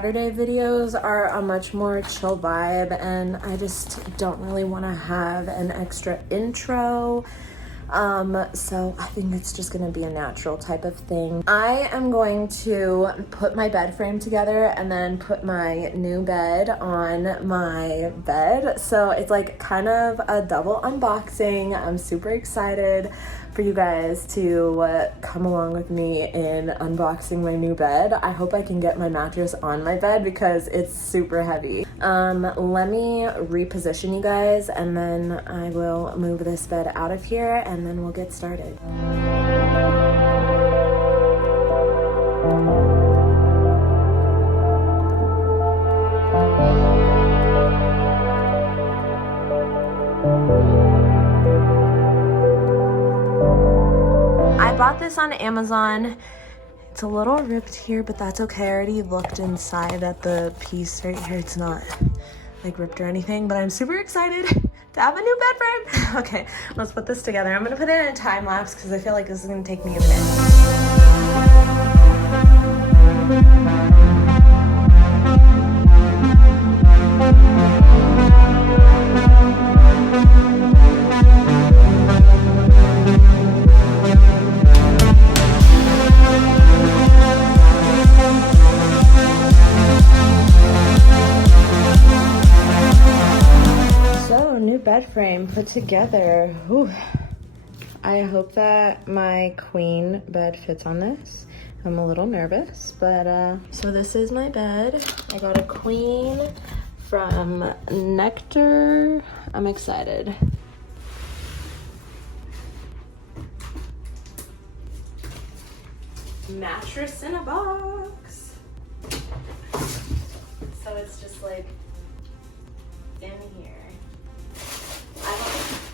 Saturday videos are a much more chill vibe, and I just don't really want to have an extra intro. So I think it's just gonna be a natural type of thing. I am going to put my bed frame together and then put my new bed on my bed. So it's like kind of a double unboxing. I'm super excited for you guys to come along with me in unboxing my new bed. I hope I can get my mattress on my bed because it's super heavy. Let me reposition you guys, and then I will move this bed out of here, and then we'll get started. I bought this on Amazon. It's a little ripped here, but that's okay. I already looked inside at the piece right here. It's not like ripped or anything, but I'm super excited to have a new bed frame. Okay, let's put this together. I'm gonna put it in a time lapse because I feel like this is gonna take me a minute. Bed frame put together. Whew. I hope that my queen bed fits on this. I'm a little nervous, but so this is my bed. I got a queen from NECTAR. I'm excited. Mattress in a box. So it's just like in here.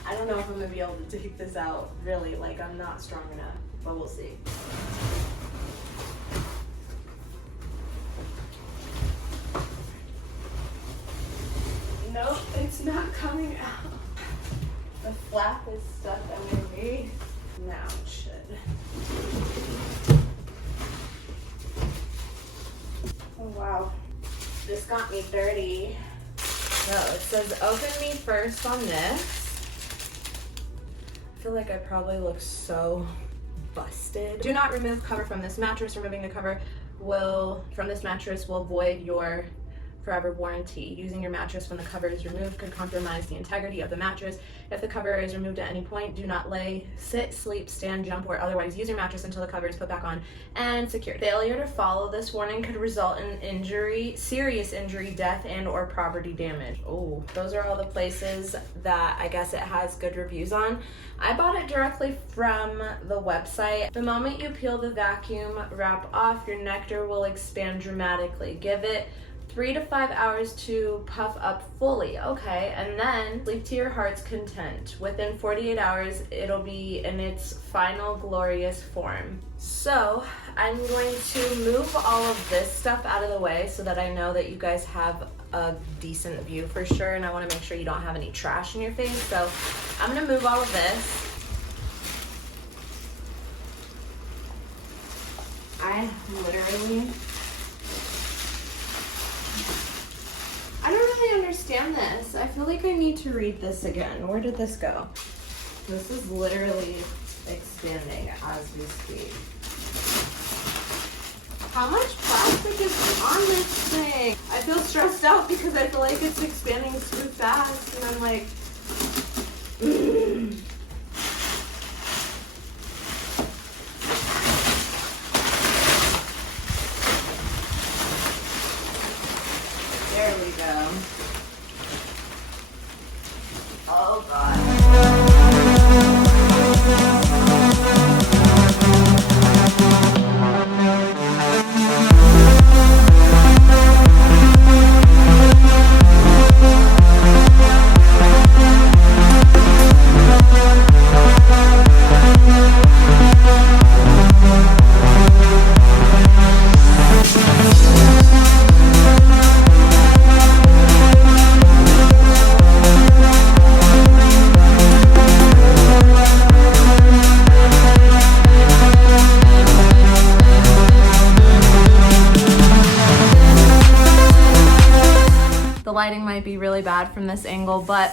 I don't know if I'm gonna be able to take this out, really. Like, I'm not strong enough, but we'll see. Nope, it's not coming out. The flap is stuck under me. Now it should. Oh wow, this got me dirty. No, it says open me first on this. I feel like I probably look so busted. Do not remove cover from this mattress. Removing the cover from this mattress will void your forever warranty. Using your mattress when the cover is removed could compromise the integrity of the mattress. If the cover is removed at any point, do not lay, sit, sleep, stand, jump, or otherwise use your mattress until the cover is put back on and secured. Failure to follow this warning could result in injury, serious injury, death, and or property damage. Oh, those are all the places that I guess it has good reviews on. I bought it directly from the website. The moment you peel the vacuum wrap off, your NECTAR will expand dramatically. Give it 3 to 5 hours to puff up fully. Okay, and then sleep to your heart's content. Within 48 hours, it'll be in its final glorious form. So I'm going to move all of this stuff out of the way so that I know that you guys have a decent view for sure, and I want to make sure you don't have any trash in your face. So I'm gonna move all of this. I don't really understand this. I feel like I need to read this again. Where did this go? This is literally expanding as we speak. How much plastic is on this thing? I feel stressed out because I feel like it's expanding too fast, and I'm like, There we go. Oh God. The lighting might be really bad from this angle, but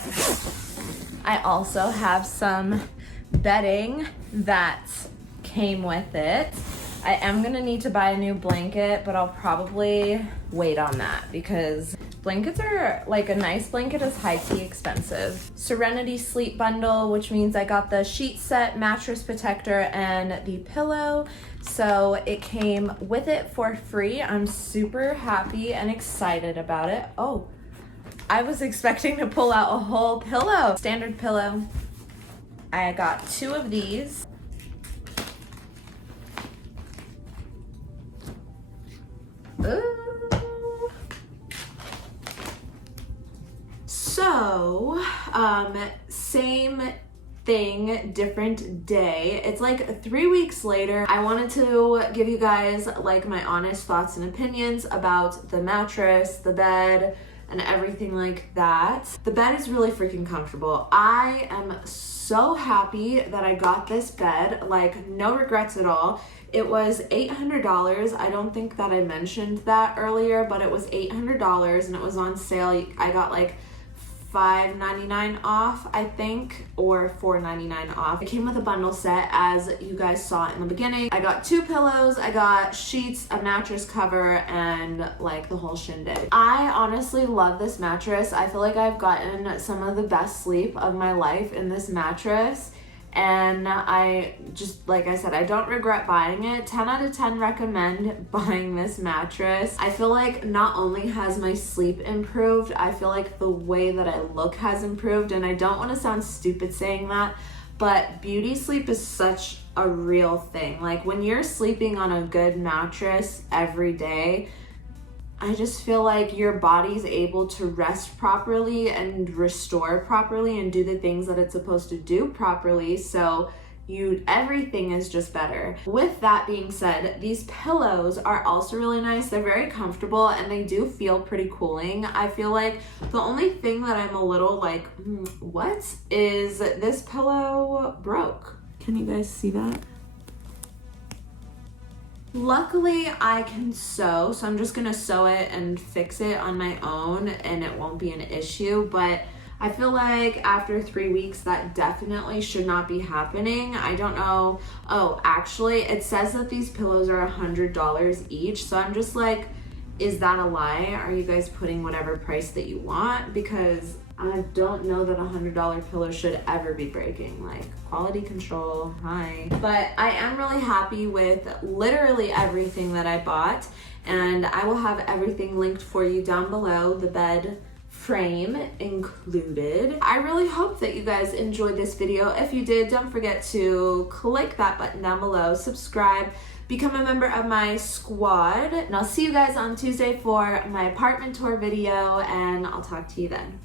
I also have some bedding that came with it. I am gonna need to buy a new blanket, but I'll probably wait on that because blankets are, like, a nice blanket is high-key expensive. Serenity Sleep Bundle, which means I got the sheet set, mattress protector, and the pillow. So it came with it for free. I'm super happy and excited about it. Oh, I was expecting to pull out a whole pillow. Standard pillow. I got 2 of these. Ooh. So, same thing, different day. It's like 3 weeks later. I wanted to give you guys like my honest thoughts and opinions about the mattress, the bed, and everything like that. The bed is really freaking comfortable. I am so happy that I got this bed, like no regrets at all. It was $800. I don't think that I mentioned that earlier, but it was $800 and it was on sale. I got like $5.99 off, I think, or $4.99 off. It came with a bundle set, as you guys saw in the beginning. I got 2 pillows, I got sheets, a mattress cover, and like the whole shindig. I honestly love this mattress. I feel like I've gotten some of the best sleep of my life in this mattress. And I just, like I said, I don't regret buying it. 10 out of 10 recommend buying this mattress. I feel like not only has my sleep improved, I feel like the way that I look has improved. And I don't want to sound stupid saying that, but beauty sleep is such a real thing. Like when you're sleeping on a good mattress every day, I just feel like your body's able to rest properly and restore properly and do the things that it's supposed to do properly. So everything is just better. With that being said, these pillows are also really nice. They're very comfortable and they do feel pretty cooling. I feel like the only thing that I'm a little like, what? Is this pillow broke. Can you guys see that? Luckily, I can sew, so I'm just gonna sew it and fix it on my own and it won't be an issue, but I feel like after 3 weeks, that definitely should not be happening. I don't know. Oh, actually, it says that these pillows are $100 each, so I'm just like, is that a lie? Are you guys putting whatever price that you want? Because I don't know that a $100 pillow should ever be breaking. Like, quality control, hi. But I am really happy with literally everything that I bought, and I will have everything linked for you down below, the bed frame included. I really hope that you guys enjoyed this video. If you did, don't forget to click that button down below, subscribe, become a member of my squad, and I'll see you guys on Tuesday for my apartment tour video, and I'll talk to you then.